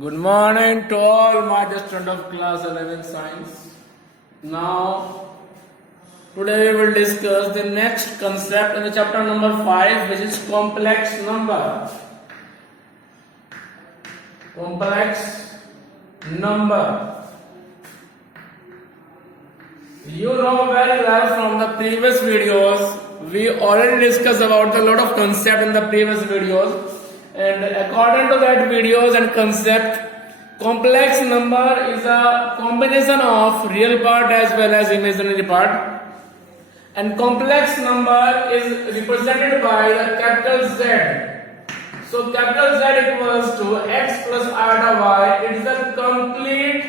Good morning to all my dear students of class 11 science. Now, today we will discuss the next concept in the chapter number 5, which is complex number. Complex number. You know very well from the previous videos, we already discussed about a lot of concept in the previous videos. And according to that videos and concept, complex number is a combination of real part as well as imaginary part. And complex number is represented by the capital Z. So capital Z equals to x plus iota y. It is a complete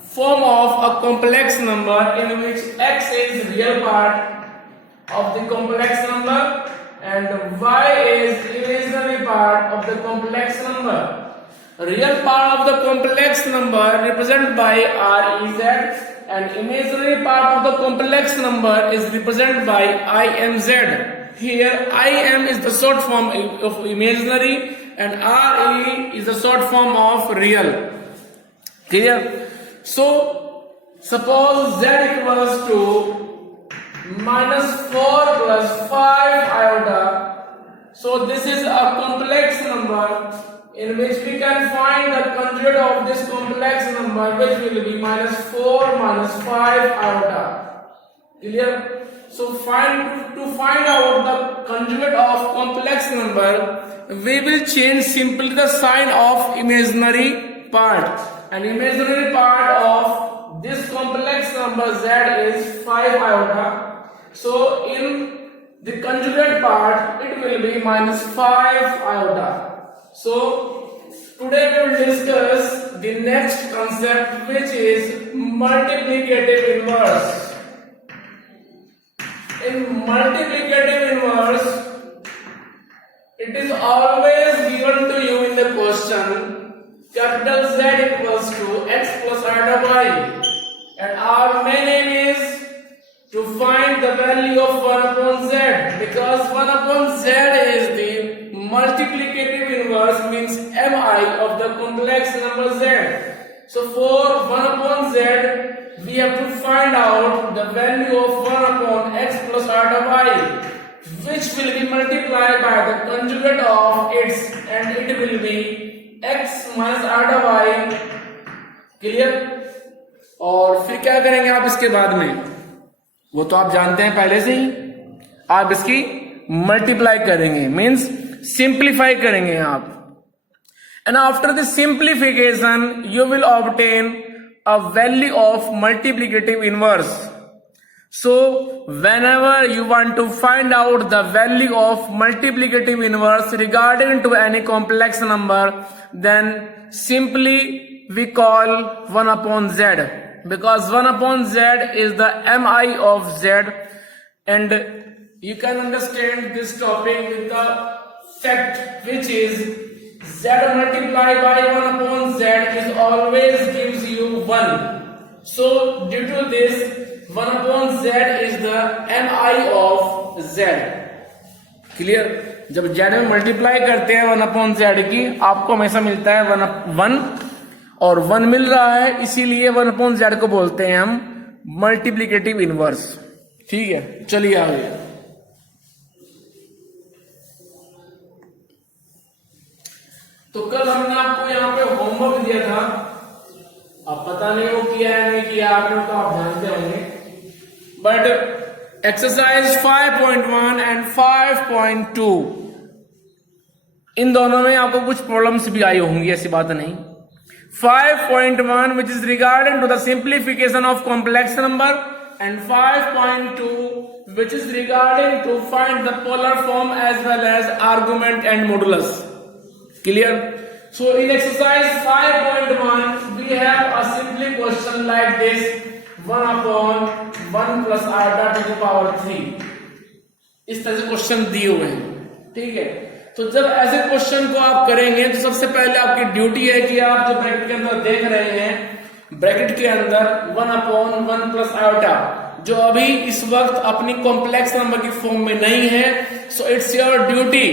form of a complex number in which x is real part of the complex number and y is imaginary part of the complex number. Real part of the complex number represented by REZ and imaginary part of the complex number is represented by IMZ. Here IM is the short form of imaginary and RE is the short form of real. Clear? So suppose Z equals to minus 4 plus 5 iota. So this is a complex number in which we can find the conjugate of this complex number, which will be minus 4 minus 5 iota. Clear? So to find out the conjugate of complex number, we will change simply the sign of imaginary part. And imaginary part of this complex number Z is 5 iota. So in the conjugate part, it will be minus 5 iota. So today we will discuss the next concept, which is multiplicative inverse. In multiplicative inverse, it is always given to you in the question, capital Z equals to x plus iota y. And our main aim is to find the value of 1 upon z, because 1 upon z is the multiplicative inverse, means mi of the complex number z. So for 1 upon z, we have to find out the value of 1 upon x plus iota y, which will be multiplied by the conjugate of its, and it will be x minus iota y. Clear? और फिर क्या करेंगे आप इसके बाद में, वो तो आप जानते हैं पहले से ही. आप इसकी मल्टीप्लाई करेंगे, मींस सिंप्लीफाई करेंगे आप. And after the simplification you will obtain a value of multiplicative inverse. So whenever you want to find out the value of multiplicative inverse regarding to any complex number, then simply we call 1 upon z, because 1 upon z is the mi of z. And you can understand this topic with the fact, which is z multiplied by 1 upon z is always gives you 1. So due to this, 1 upon z is the mi of z. Clear? जब z में multiply करते हैं 1 upon z की, आपको हमेशा मिलता है 1 और 1 मिल रहा है, इसीलिए 1 upon z को बोलते हैं हम मल्टीप्लिकेटिव इनवर्स. ठीक है, चलिए आगे. तो कल हमने आपको यहाँ पे होमवर्क दिया था, अब पता नहीं वो किया है नहीं किया आपने, तो आप जानते होंगे. बट एक्सरसाइज 5.1 एंड 5.2 इन दोनों में आपको कुछ प्रॉब्लम्स भी आई होंगी, ऐसी बात नहीं. 5.1 which is regarding to the simplification of complex number, and 5.2 which is regarding to find the polar form as well as argument and modulus. Clear? So in exercise 5.1 we have a simple question like this, 1 upon 1 plus iota to the power 3. इस तरह से question दिए हुए हैं. ठीक है, तो जब ऐसे क्वेश्चन को आप करेंगे तो सबसे पहले आपकी ड्यूटी है कि आप जो ब्रैकेट के अंदर देख रहे हैं, ब्रैकेट के अंदर 1 अपॉन 1 प्लस आयोटा, जो अभी इस वक्त अपनी कॉम्प्लेक्स नंबर की फॉर्म में नहीं है, so it's your duty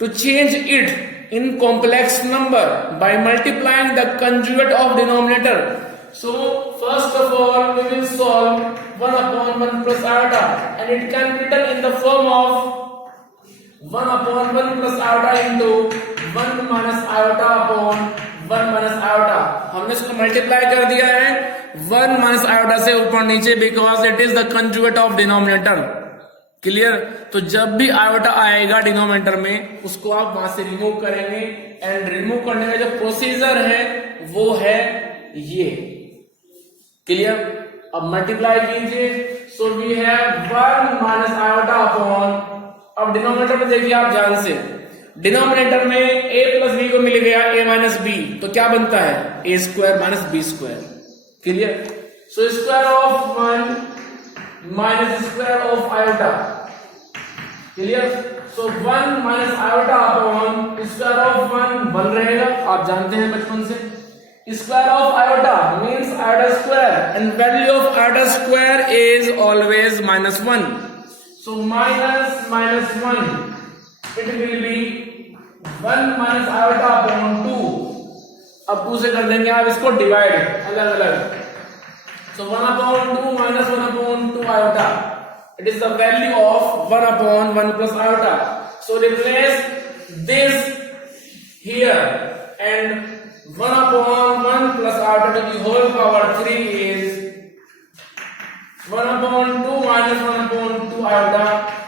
to change it in complex number by multiplying the conjugate of denominator. So first of all we will solve 1 upon 1 plus iota, and it can be written in the form of 1 upon 1 plus iota into 1 minus iota upon 1 minus iota. हमने इसको multiply कर दिया है 1 minus iota से ऊपर नीचे, because it is the conjugate of denominator. Clear? तो जब भी आयोटा आएगा डिनोमिनेटर में, उसको आप वहां से रिमूव करेंगे, एंड रिमूव करने का जो प्रोसीजर है वो है ये. क्लियर? अब मल्टीप्लाई कीजिए. So we have 1 minus iota upon, अब डिनोमिनेटर में देखिए आप ध्यान से, डिनोमिनेटर में a प्लस बी को मिल गया a माइनस बी, तो क्या बनता है a square minus b square. Clear? So square of 1 minus square of iota. Clear? So 1 minus iota upon square of 1 रहेगा, आप जानते हैं बचपन से. Square of iota means iota square, and value of iota square is always -1. So minus -1, it will be 1 minus iota upon 2. अब 2 से कर देंगे आप इसको डिवाइड अलग अलग. So 1 upon 2 minus 1 upon 2 iota. It is the value of 1 upon 1 plus iota. So replace this here, and 1 upon 1 plus iota to the whole power 3 is 1 upon 2 minus 1 upon 2 iota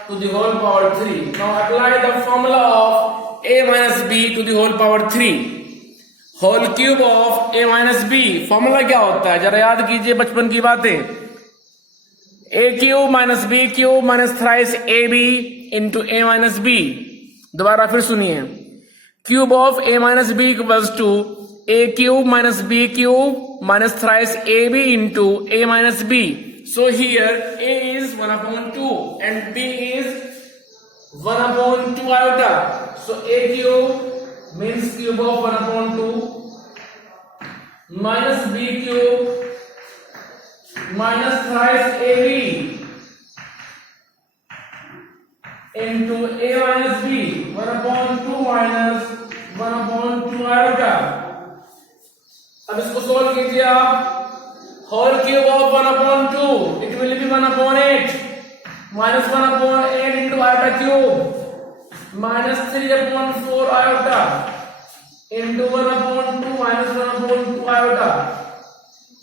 to the whole power 3. Now apply the formula of a minus b to the whole power 3. Whole cube of a minus b. Formula क्या होता है जरा याद कीजिए बचपन की बातें. a cube minus b cube minus thrice ab into a minus b. दोबारा फिर सुनिए. Cube of a minus b equals to a cube minus b cube minus thrice ab into a minus b. So here a is 1 upon 2 and b is 1 upon 2 iota. So a cube means cube of 1 upon 2 minus b cube minus thrice ab into a minus b. 1 upon 2 minus 1 upon 2 iota. अब इसको solve कीजिए आप. Whole cube of 1 upon 2, it will be 1 upon 8 minus 1 upon 8 into iota cube minus 3 upon 4 iota into 1 upon 2 minus 1 upon 2 iota.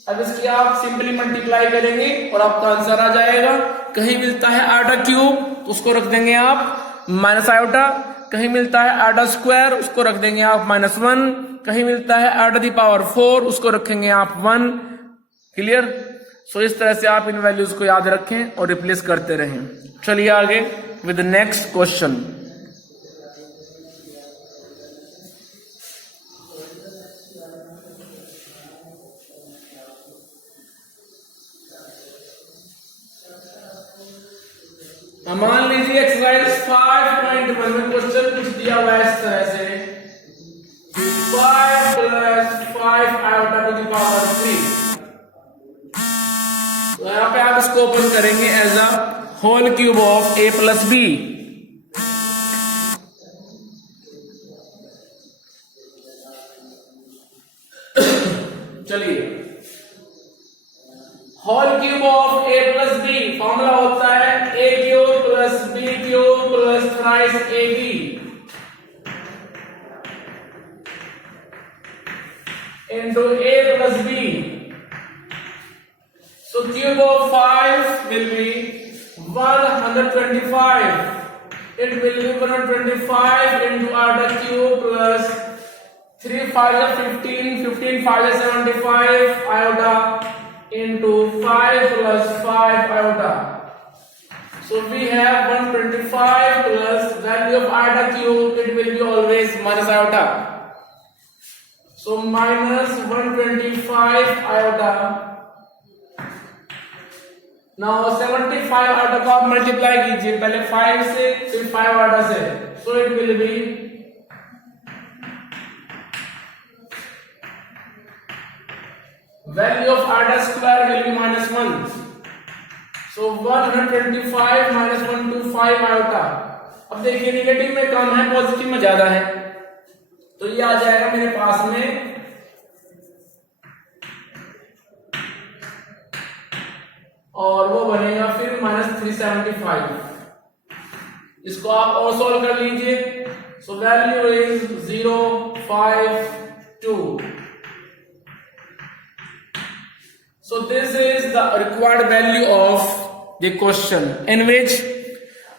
अब इसकी आप simply multiply करेंगे और आपका आंसर आ जाएगा. कहीं मिलता है आयोटा क्यूब तो उसको रख देंगे आप माइनस आयोटा, कहीं मिलता है आयोटा स्क्वायर उसको रख देंगे आप -1, कहीं मिलता है आयोटा दी पावर 4 उसको रखेंगे आप 1. क्लियर? सो इस तरह से आप इन वैल्यूज को याद रखें और रिप्लेस करते रहें. चलिए आगे विद नेक्स्ट क्वेश्चन. मान लीजिए एक्सरसाइज 5.1 में क्वेश्चन कुछ दिया हुआ है इस तरह से 5 plus 5 iota to the power 3. तो यहां पे आप इसको ओपन करेंगे as a whole cube of a plus b. चलिए, whole cube of a plus b formula होता है a cube plus b cube plus thrice ab into a plus b. So cube of 5 will be 125. It will be 125 into iota cube plus 3 5 are 15, 15 5 are 75 iota into 5 plus 5 iota. So we have 125 plus value of iota cube. It will be always minus iota. So minus 125 iota. Now 75 iota को आप multiply कीजिए पहले 5 से फिर 5 iota से. So it will be value of iota square will be -1. So 125 minus 125 iota. अब देखिए negative में कम है पॉजिटिव में ज्यादा है. तो ये आ जाएगा मेरे पास में और वो बनेगा फिर -375। इसको आप और सॉल्व कर लीजिए। So value is 052। So this is the required value of the question in which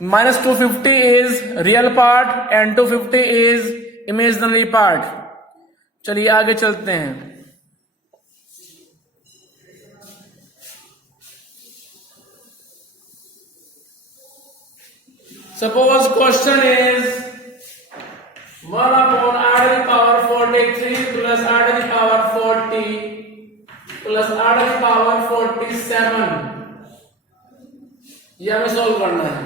-250 is real part and 250 is imaginary part। चलिए आगे चलते हैं। Suppose question is 1 upon r to the power 43 plus r to the power 40 plus r to the power 47। ये हमें solve करना है।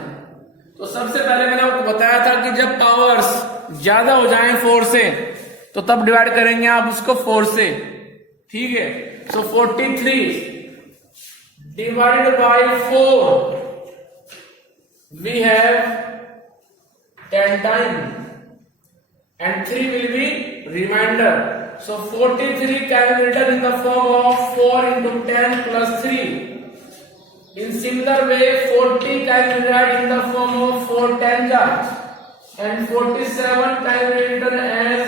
तो सबसे पहले मैंने आपको बताया था कि जब पावर्स ज्यादा हो जाएं 4 से तो तब डिवाइड करेंगे आप उसको 4 से, ठीक है। सो 43 divided by 4 we have 10 time and 3 will be remainder। So 43 can be written in the form of 4 into 10 plus 3। In similar way 40 can be written in the form of 4 10 and 47 can be written as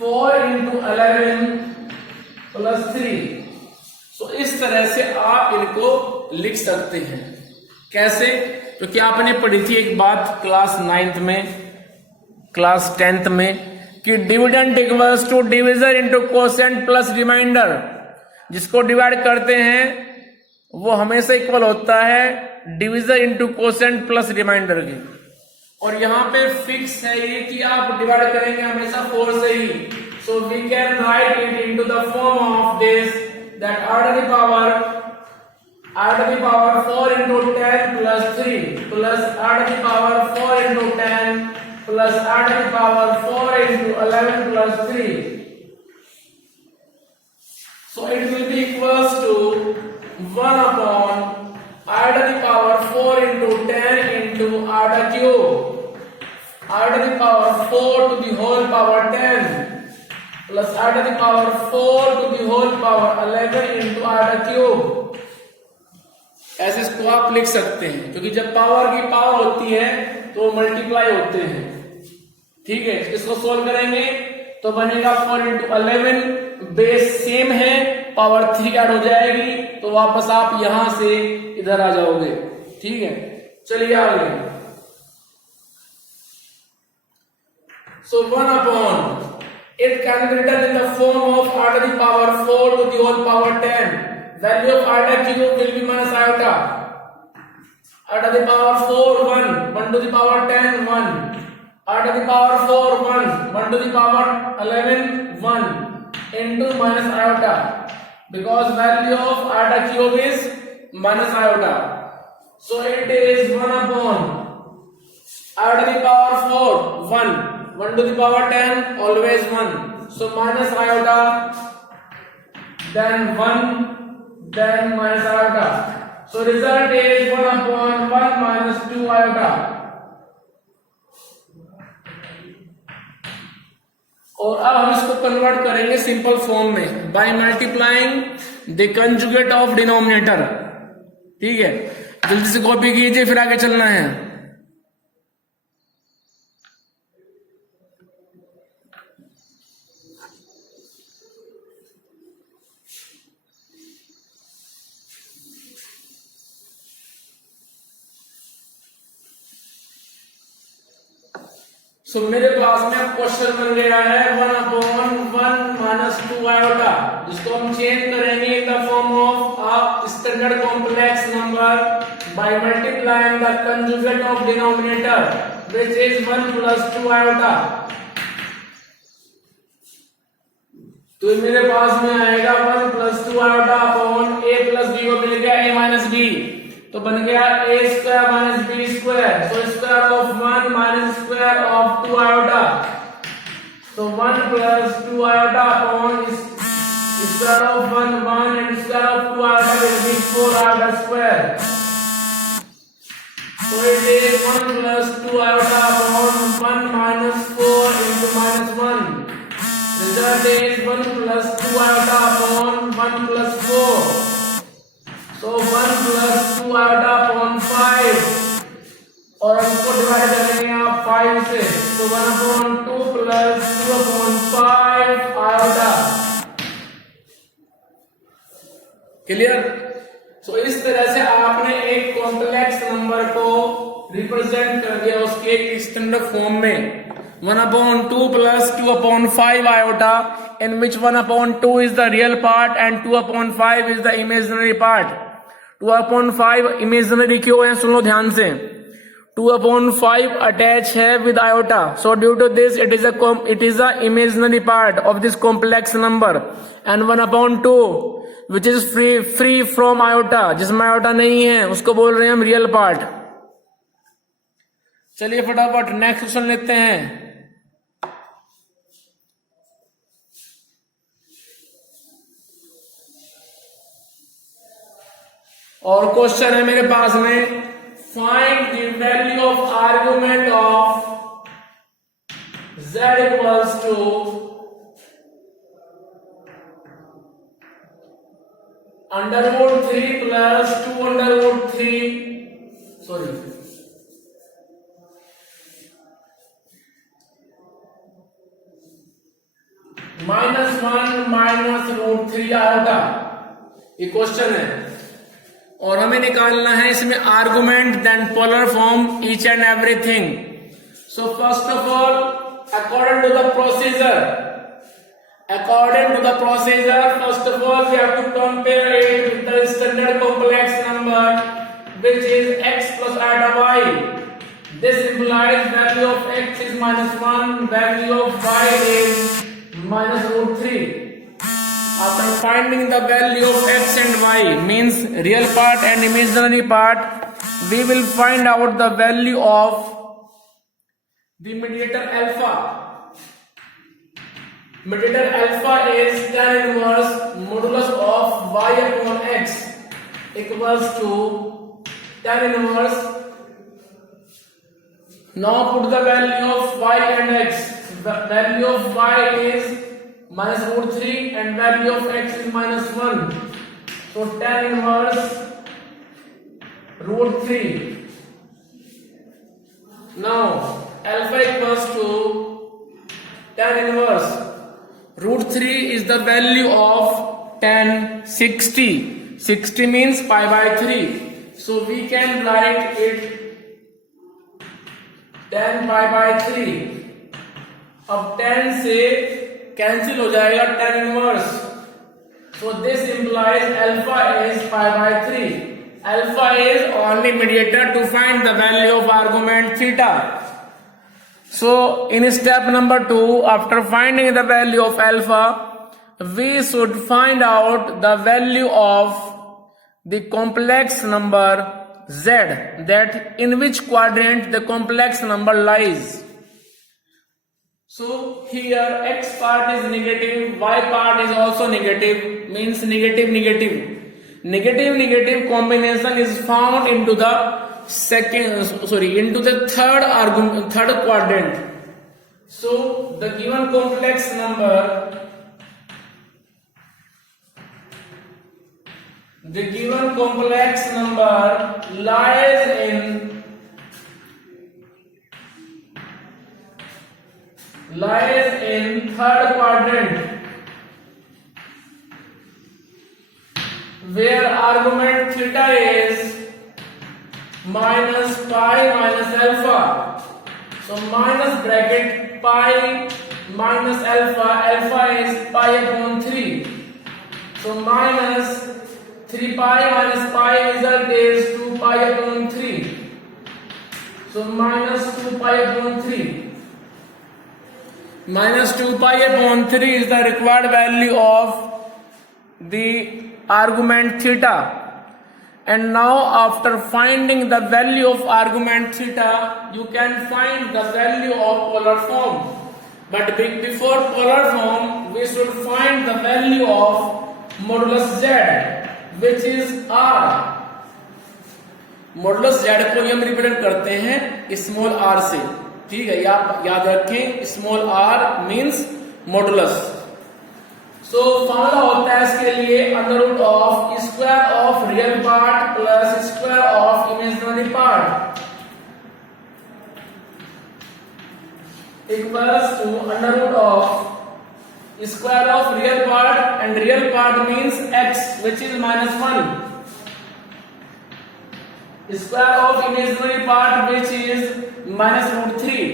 4 into 11 plus 3। सो इस तरह से आप इनको लिख सकते हैं। कैसे? क्योंकि आपने पढ़ी थी एक बात क्लास 9th में, क्लास 10th में कि dividend equals to division into quotient plus remainder. जिसको डिवाइड करते हैं वो हमेशा इक्वल होता है division into quotient plus remainder की। और यहाँ पे फिक्स है ये कि आप डिवाइड करेंगे हमेशा 4 से ही। So we can write it into the form of this that r to the power 4 into 10 plus 3 plus r to the power 4 into 10 plus r to the power 4 into 11 plus 3। So it will be equals to 1 upon r to the power 4 into 10 into r to the cube r to the power 4 to the whole power 10 plus r to the power 4 to the whole power 11 into r to the cube। ऐसे इसको आप लिख सकते हैं क्योंकि जब power की power होती है तो मल्टीप्लाई होते हैं, ठीक है। इसको सोल्व करेंगे तो बनेगा 4 into 11, बेस सेम है, पावर 3 ऐड हो जाएगी तो वापस आप यहां से इधर आ जाओगे, ठीक है। चलिए आगे। सो 1 upon it can be written in the form of r to the power 4 to the whole power 10। Value of r to the cube will be minus iota। r to the power 4 1 1 to the power 10 1 r to the power 4 1 1 to the power 11 1 into minus iota because value of r to the cube is minus iota। So it is 1 upon r to the power 4 1 1 to the power 10 always 1, so minus iota then 1 then minus iota। So result is 1 upon 1 minus 2 iota। और अब हम इसको convert करेंगे simple form में by multiplying the conjugate of denominator, ठीक है। जल्दी से कॉपी कीजिए फिर आगे चलना है। सो मेरे पास में क्वेश्चन बन गया है 1 upon 1 minus 2 iota, जिसको हम चेंज करेंगे in the form of a standard complex number by multiplying the conjugate of denominator which is 1 plus 2 iota। तो मेरे पास में आएगा 1 plus 2 iota upon a plus b को मिल गया a minus b, तो बन गया a square minus b square। So square of 1 minus square of 2 iota, so 1 plus 2 iota upon square of 1 1 and square of 2 iota will be 4 iota square। So it is 1 plus 2 iota upon 1 minus 4 into minus 1. Result is 1 plus 2 iota upon 1 plus 4. So 1 plus 2 iota upon 5. और इसको divide करेंगे आप 5 से, तो 1 upon 2 plus 2 upon 5 iota. Clear? सो इस तरह से आपने एक कॉम्प्लेक्स नंबर को रिप्रेजेंट कर दिया उसके एक स्टैंडर्ड फॉर्म में. 1 upon 2 plus 2 upon 5 iota, in which 1 upon 2 is the real part and 2 upon 5 is the imaginary part. 2 upon 5 imaginary क्यों है सुन लो ध्यान से. 2 upon 5 attach है with iota, so due to this it is a imaginary part of this complex number, and 1 upon 2 which is free from iota, जिसमें iota नहीं है उसको बोल रहे हैं हम रियल पार्ट. चलिए फटाफट नेक्स्ट क्वेश्चन लेते हैं. और क्वेश्चन है मेरे पास में, find the value of argument of z equals to √3 plus 2√3, sorry, -1 minus √3 iota. ये क्वेश्चन है और हमें निकालना है इसमें argument, then polar form, each and everything. So first of all according to the procedure, first of all we have to compare it with the standard complex number which is x plus iota y. This implies value of x is -1, value of y is -√3. After finding the value of x and y, means real part and imaginary part, we will find out the value of the mediator alpha. Mediator alpha is tan inverse modulus of y upon x equals to tan inverse. Now put the value of y and x. The value of y is -√3 and value of x is -1. So tan inverse √3. Now alpha equals to tan inverse √3 is the value of tan 60. 60 means pi by 3. So we can write it tan pi by 3. अब tan से cancel हो जाएगा tan inverse. So this implies alpha is pi by 3. Alpha is only mediator to find the value of argument theta. So in step number 2, after finding the value of alpha, we should find out the value of the complex number z, that in which quadrant the complex number lies. So here x part is negative, y part is also negative, means negative negative. Negative negative combination is found into the into the third quadrant. So the given complex number lies in third quadrant, where argument theta is minus pi minus alpha. So minus bracket pi minus alpha, alpha is pi upon 3. So minus 3 pi minus pi result is 2 pi upon 3. So minus 2 pi upon 3. Minus 2 pi upon 3 is the required value of the argument theta. And now after finding the value of argument theta, you can find the value of polar form. But before polar form, we should find the value of modulus z, which is r. Modulus Z को हम represent करते हैं small are से, ठीक है, याद रखें small r means modulus. So formula होता है इसके लिए under root of square of real part plus square of imaginary part equals to under root of square of real part, and real part means x, which is -1, square of imaginary part, which is -√3.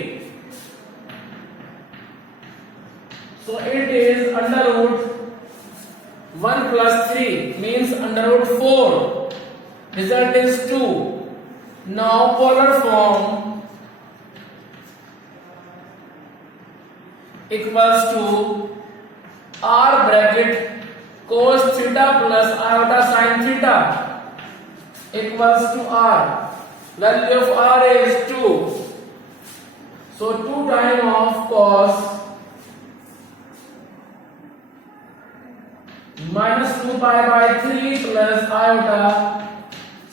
So it is under root 1 plus 3 means under root 4. Result is 2. Now polar form equals to r bracket cos theta plus iota sin theta equals to r. Value of r is 2. So 2 times of cos minus 2 pi by 3 plus iota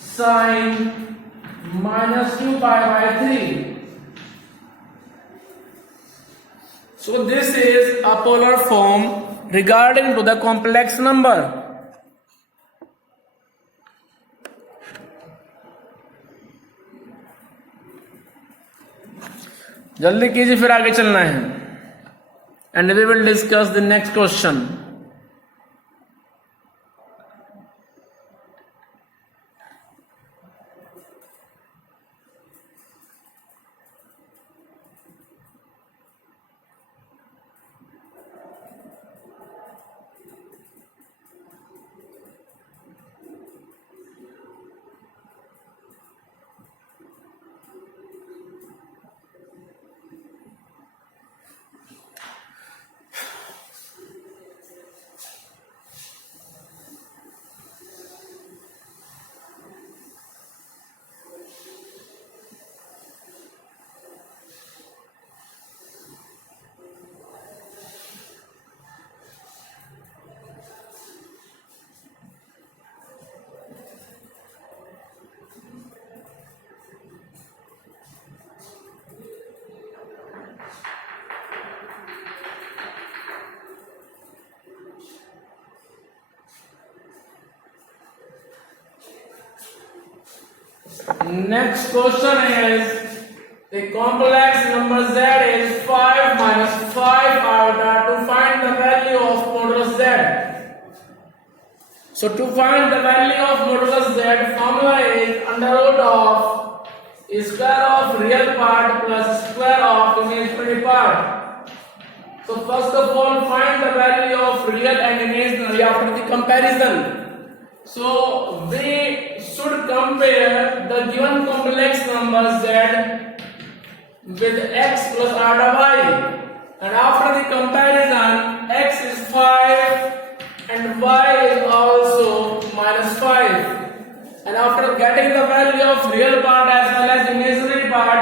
sin minus 2 pi by 3. So this is a polar form regarding to the complex number. जल्दी कीजिए, फिर आगे चलना है, and we will discuss the next question. Next question is the complex number z is 5 minus 5 iota. To find the value of modulus z. So to find the value of modulus z, formula is under root of square of real part plus square of imaginary part. So first of all, find the value of real and imaginary after the comparison. So we should compare the given complex number z with x plus iota y, and after the comparison x is 5 and y is also -5, and after getting the value of real part as well as imaginary part,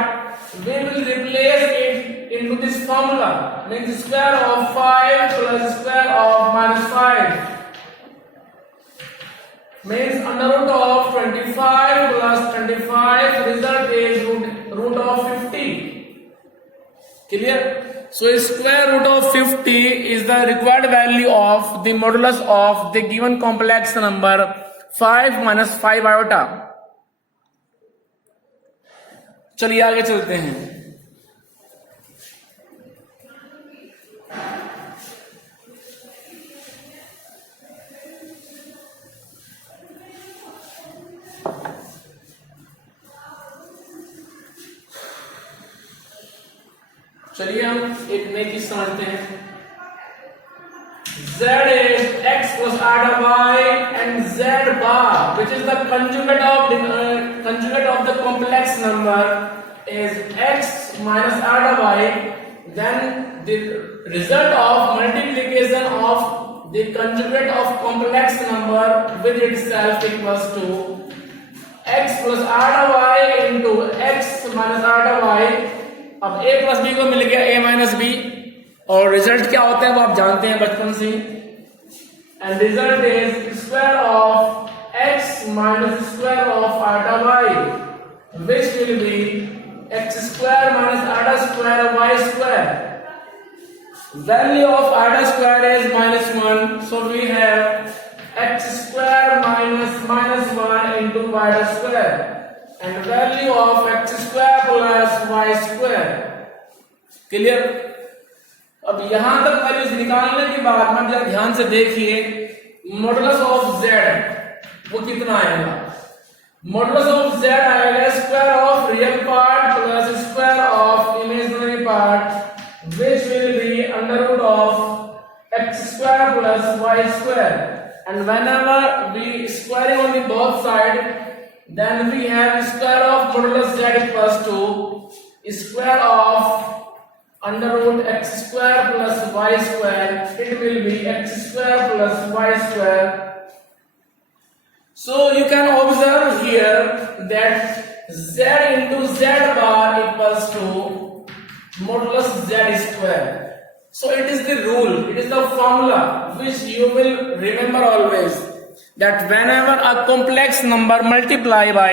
we will replace it into this formula, means square of 5 plus square of -5 means under root of 25 plus 25, result is root of 50. Clear? So square root of 50 is the required value of the modulus of the given complex number 5 minus 5 iota. चलिए आगे चलते हैं. चलिए हम एक नई चीज समझते हैं. Z is x plus iota y and z bar, which is the conjugate of the complex number, is x minus iota y. Then the result of multiplication of the conjugate of complex number with itself equals to x plus iota y into x minus iota y. अब a plus B को मिल गया a minus B, और result क्या होता है वो आप जानते हैं बचपन से, and result is square of x minus square of iota y, which will be x square minus iota square y square. Value of iota square is -1, so we have x square minus 1 into iota square, and value of x square plus y square. Clear? अब यहां तक values निकालने के बाद में जरा ध्यान से देखिए, मॉडुलस ऑफ z वो कितना आएगा? मॉडुलस ऑफ z आएगा square of real part plus square of imaginary part, which will be under root of x square plus y square, and whenever we squaring on the both side, then we have square of modulus z equals to square of under root x square plus y square. It will be x square plus y square. So you can observe here that z into z bar equals to modulus z square. So it is the rule, it is the formula which you will remember always, that whenever a complex number multiply by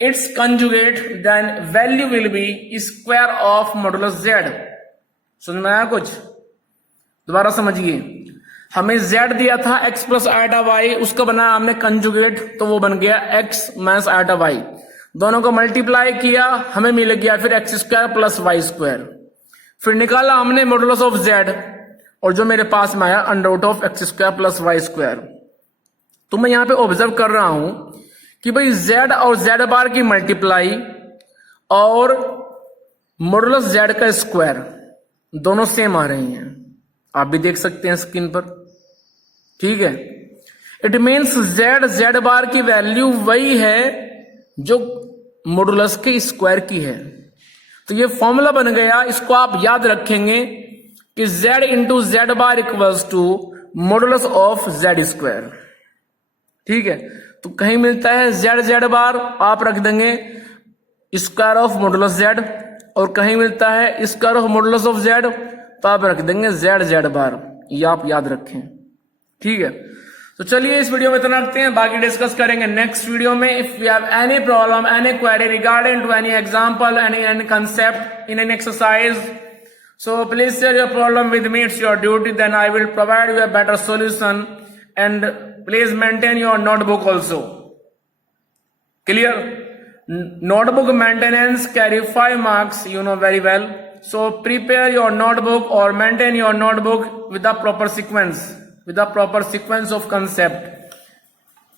its conjugate, then value will be square of modulus z. समझ में आया कुछ? दोबारा समझिए, हमें z दिया था x plus iota y, उसका बनाया हमने कंजुगेट, तो वो बन गया x माइनस आइटा y, दोनों को मल्टीप्लाई किया, हमें मिल गया फिर x square plus y square, फिर निकाला हमने मॉडुलस ऑफ z, और जो मेरे पास में आया under root of x square plus y square. तो मैं यहां पे ऑब्जर्व कर रहा हूं कि भाई z और z बार की मल्टीप्लाई और मॉडुलस z का स्क्वायर दोनों सेम आ रही हैं, आप भी देख सकते हैं स्क्रीन पर, ठीक है। इट मीन्स z बार की वैल्यू वही है जो मॉडुलस के स्क्वायर की है। तो ये फॉर्मूला बन गया, इसको आप याद रखेंगे कि z into z bar equals to modulus of z square, ठीक है। तो कहीं मिलता है z बार, आप रख देंगे स्क्वायर ऑफ मॉडुलस z, और कहीं मिलता है square of modulus of z, तो आप रख देंगे z बार, ये आप याद रखें, ठीक है। तो चलिए इस वीडियो में इतना रखते हैं, बाकी डिस्कस करेंगे नेक्स्ट वीडियो में। If you have any problem, any query regarding to any example, any concept in an exercise, so please share your problem with me, it's your duty, then I will provide you a better solution, and please maintain your notebook also. Clear? Notebook maintenance carry 5 marks, you know very well, so prepare your notebook or maintain your notebook with the proper sequence of concept.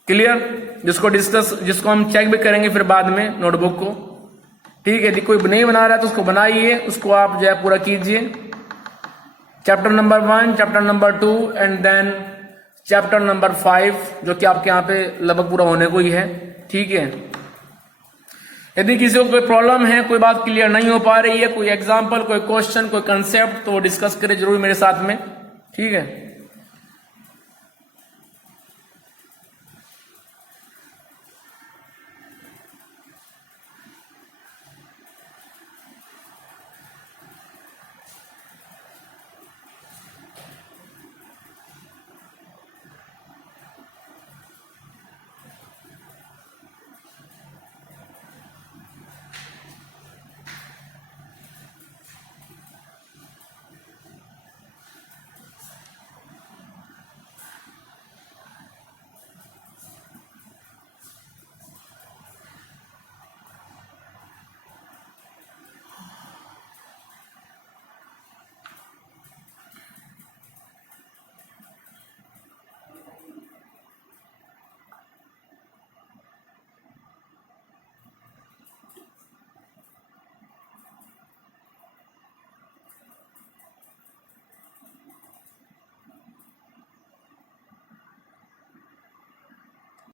Clear? जिसको हम check भी करेंगे फिर बाद में notebook को, ठीक है। यदि कोई नहीं बना रहा है तो उसको बनाइए, उसको आप जो है पूरा कीजिए। Chapter number 1, chapter number 2 and then chapter number 5, जो कि आपके यहाँ पे लगभग पूरा होने को ही है, ठीक है। यदि किसी को कोई प्रॉब्लम है, कोई बात क्लियर नहीं हो पा रही है, कोई एग्जाम्पल, कोई क्वेश्चन, कोई कंसेप्ट, तो डिस्कस करें जरूर मेरे साथ में, ठीक है।